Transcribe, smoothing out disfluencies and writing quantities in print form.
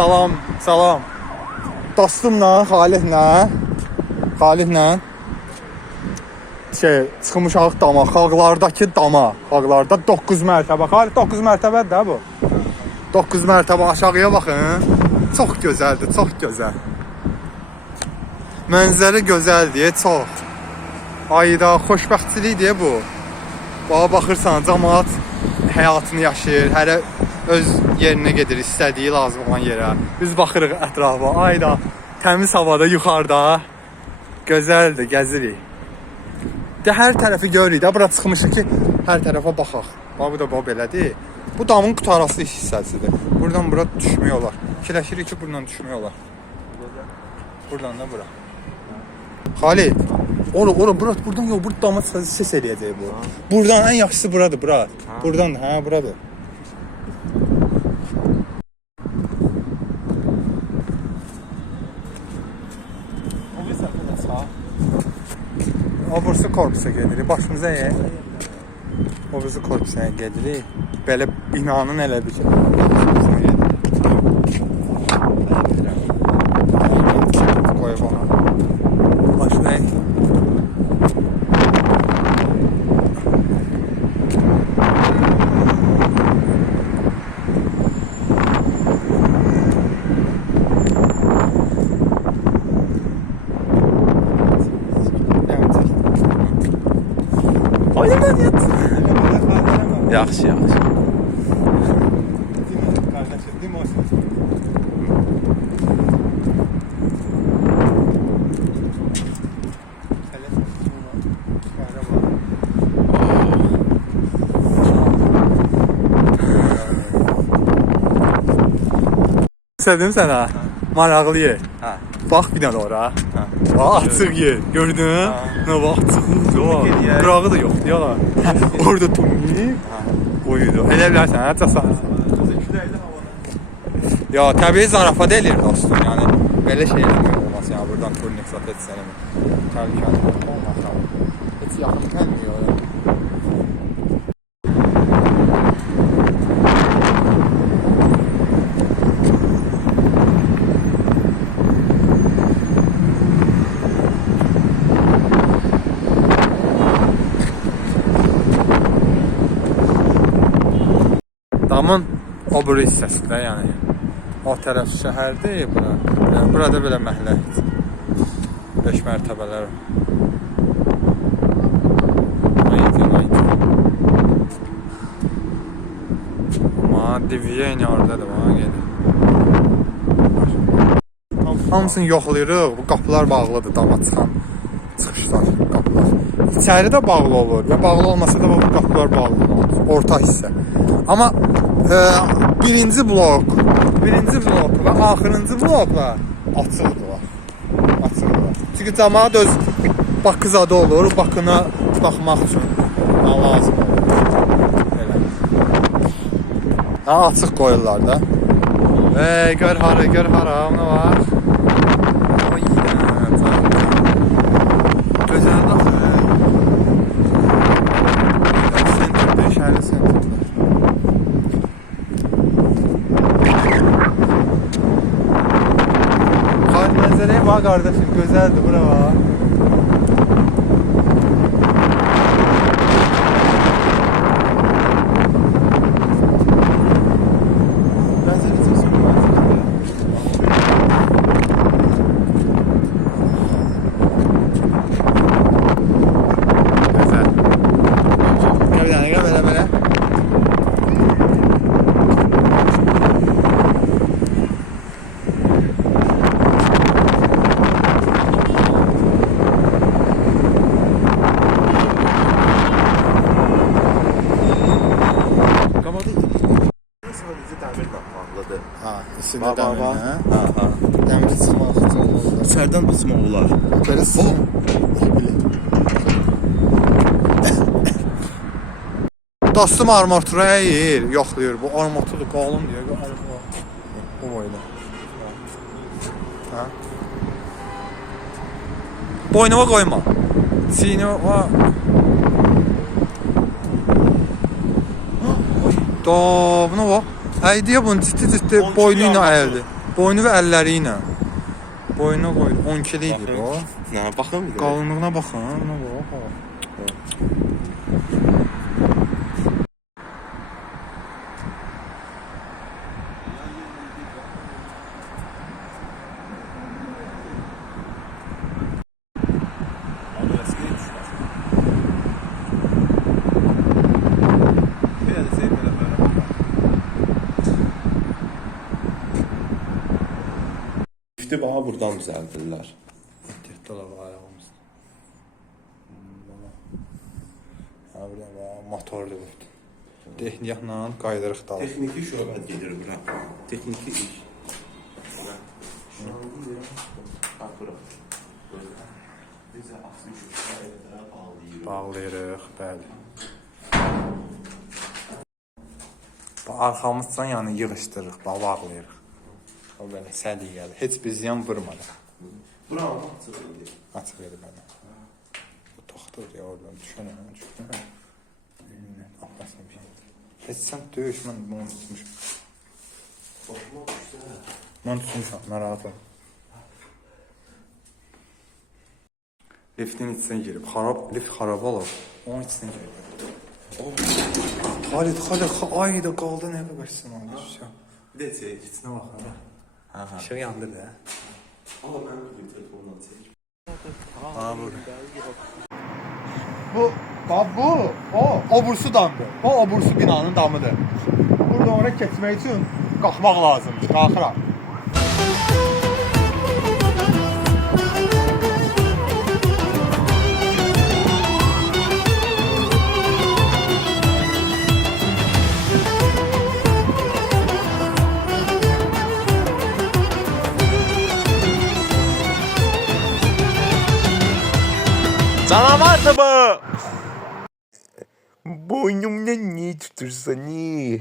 Salam, salam. Dostumla, Xalidlə çıxmışaq dama, Xalqlardakı dama. Xalqlarda 9 mərtəbə. Xalid 9 mərtəbədir də bu. 9 mərtəbə aşağıya baxın. Çox gözəldir, çox gözəl. Mənzərə gözəldir, çox. Ayda xoşbəxtçilikdir bu. Bağa baxırsan, cəmaət həyatını yaşayır, hərə öz yerinə gedir, istədiyi lazım olan yerə. Biz baxırıq ətrafa, ayda təmiz havada yuxarıda. Gözəldir, gəzirik. De hər tərəfi görürük də, bura çıxmışıq ki, hər tərəfə baxaq. Bax, bu da belədir. Bu damın qutarası hissəsidir. Buradan bura düşmək olar. Fikirləşirik ki, buradan düşmək olar. Buradan da bura. Xalid, buradan yox, burada dama ses eləyəcək bu. Buradan ən yaxşısı buradır, bura. Buradan, buradır. O burası korpusa gedirik, başımıza yer. O burası korpusa gedirik. Belə binanın elə bir şey. Qoyub ona. Başına yer. Yaxşı. Sevdim sənə. Maraqlı yer. Bax bir dənə ora. Bax açıq yer. Gördün? Nə bax çıxdı. Qırağı da yoxdur yalan. Orada tumlayıb qoydu. Elə bilərsən, casan. Ya təbii zarafat eləyir dostum. Yəni belə şey eləmək olmaz ya. Buradan turnik zat etsənəm. Təhlükəli olmaz. Heç yaxın gəlmiyor. Damın o biri hissəsində, yəni o tərəf şəhərdir bura. Yəni, burada belə məhlət 5 mərtəbələr. Amma diviyyə oradadır, bana gedir. Hamısını yoxlayırıq, bu qapılar bağlıdır, dama çıxan çıxışlar, qapılar. İçəri də bağlı olur, ya bağlı olmasa da bu qapılar bağlı olur, orta hissə. Amma birinci blok və axırıncı bloklar açıqdırlar. Çünki cəmaət öz Bakı zadı olur, Bakına baxmaq üçün lazım olur. Açıq qoyurlar da. Gör hara, nə var? Gözəl baxır. Sentrdə, şəhərin sentrdə. Mənzərəyə bax qardaşım, gözəldir bura bax. Mənzərə çəksin. Gözəl. Gəl belə. İçində dəmir, dəmir çıxmaq üçün olur. İçərdən çıxmaq olar. Belə dostum armatura əyir, yoxlayır. Bu armatudur, qalın deyə. Bu boyda. Boynuma qoyma. Çiynima. Buna bax. Əydiyə bunu ciddi boynu ilə əyildi. Boynu və əlləri ilə. Boynuna qoydu. 12 idi bu. Nə baxım? Qalınlığına baxın. Nə var? Lifti baha buradan düzəldirlər. Dolab ayağımız. Ha burada motorlu bu. Texniklə qaydırıq da. Texniki şöbə gedir bura. Texniki iş. Bura. Bizə aslı şöbələrə bağlayırıq. Bağlayırıq, bəli. Arxamızdan yəni yığışdırırıq, bağlayırıq. O belə səliqəli. Heç bir ziyan vurmadı. Bura açıq idi. Açıq idi mənə. Bu toxtur ya oradan düşənə. Afasın bir şey. Heç sən döyüş, mən bunu tutmuşum. Başıma düşsə. Mən tutmuşam, narahat ol. Liftin içinə girib, lift xarab olub. Onun içinə girib. Xalid, ayda qaldı, nə qaçsın onu. Bir də çək. İçinə bax, ha. İşıq yandı da. Amma mən bir telefondan çək. Ha, bu, o bursu damdır. O bursu binanın damıdır. Burada oraya keçmək üçün qalxmaq lazımdır. Qalxıram. Canavardı bu! Boynumdan niye tutursa niye?